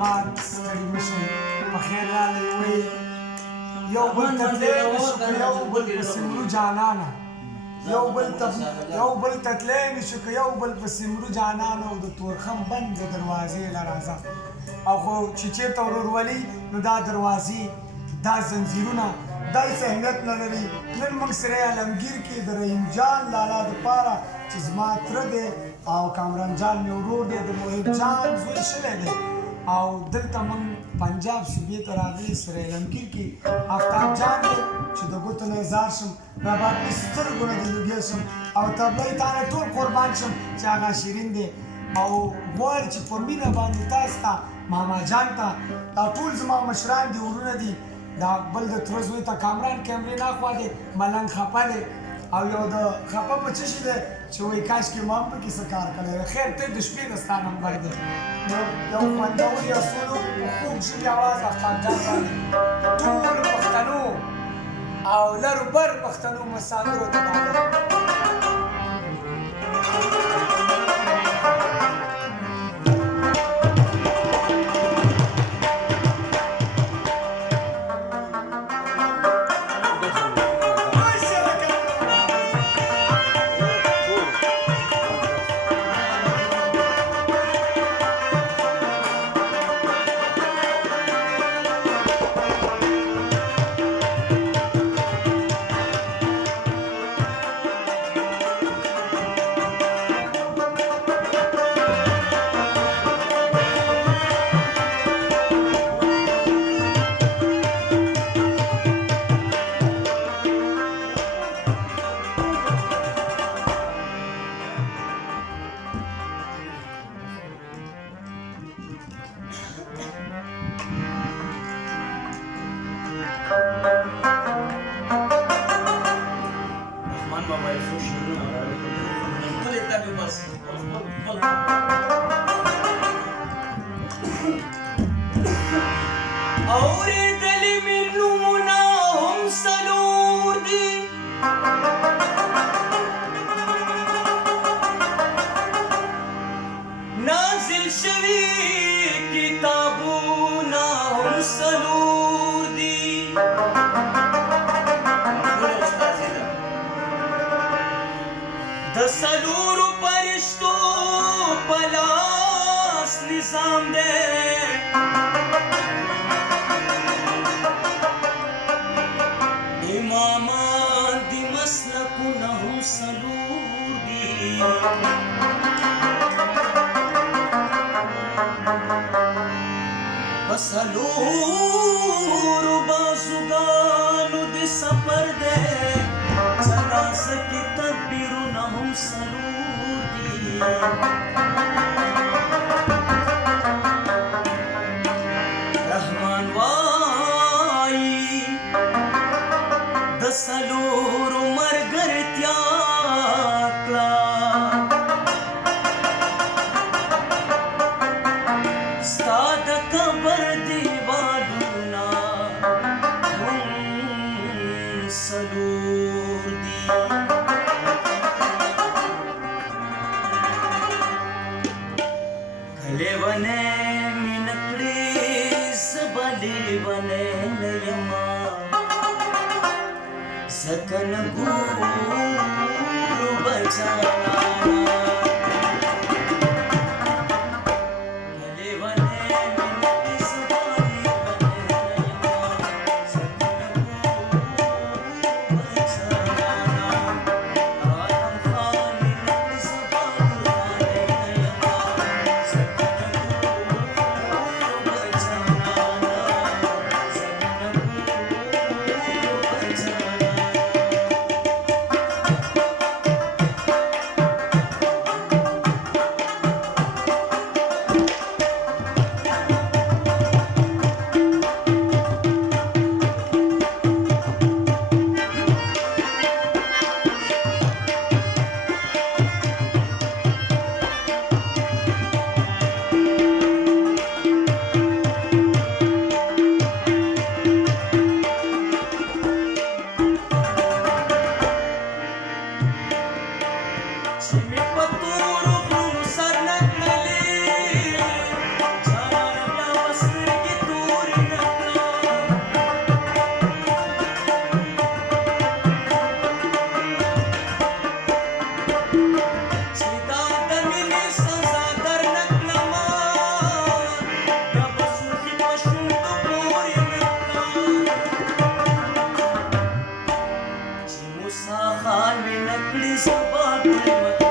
جمال ستړي مشئ په خیر راغلئ وایي یو بل ته تللی نشو که یو بل پسې مرو جانانه یو بل ته تللی نشو که یو بل پسې مرو جانانه او د تورخم بند د دروازې له راځه او خو چې چېرته ورورولي نو دا دروازې دا زنځیرونه دا هېڅ اهمیت نه لري نن موږ سره عالمګیر کې د رحیم جان لالا دپاره چې زما تره دی او کامران جان مې ورور دی د محب جان زوی شوی دی او دلته موږ پنجاب صوبې ته راغلي سره عالمګیر کې آفتاب جان دی چې د ګوتو نه اظهار شم رباب مې سترګو نه دې لوګی شم او طبله تا نه ټول قربان شم چې هغه شیرین دی او غواړي چې په مینه باندې تاسو ته ماما جان ته دا ټول زما مشران دي ورونه دي دا بل د تره زوی ته کامران کیمرې ناخوا دی ملنګ خفه دی او یو د خفه په څه شي دی چې وایي کاشکې ما هم پکې څه کار کړی وی خیر ته د شپې د ستا نمبر دی یو خوندور یا سولو خوږ ژبې اواز آفتاب جان باندې ټولو پښتنو او لرو بر پښتنو مسافرو ته ډالۍ اورېدلې مې نومونه هم څلور دي نازل شوي کتابونه هم څلور دي د څلورو فرشتو په لاس نظام دی امامان دی مسلکونه هم څلور دي په څلورو بازوګانو د سفر دی جنازه کې تدبیرونه هم څلور دي رحمان وایي د څلورو ملګرتیا کړه ستا د قبر دیوالونه هم څلور دي لیونی مینه کړې زه به لیونی نه یمه ځکه نه ګورو بچانا تکړې سبا کړې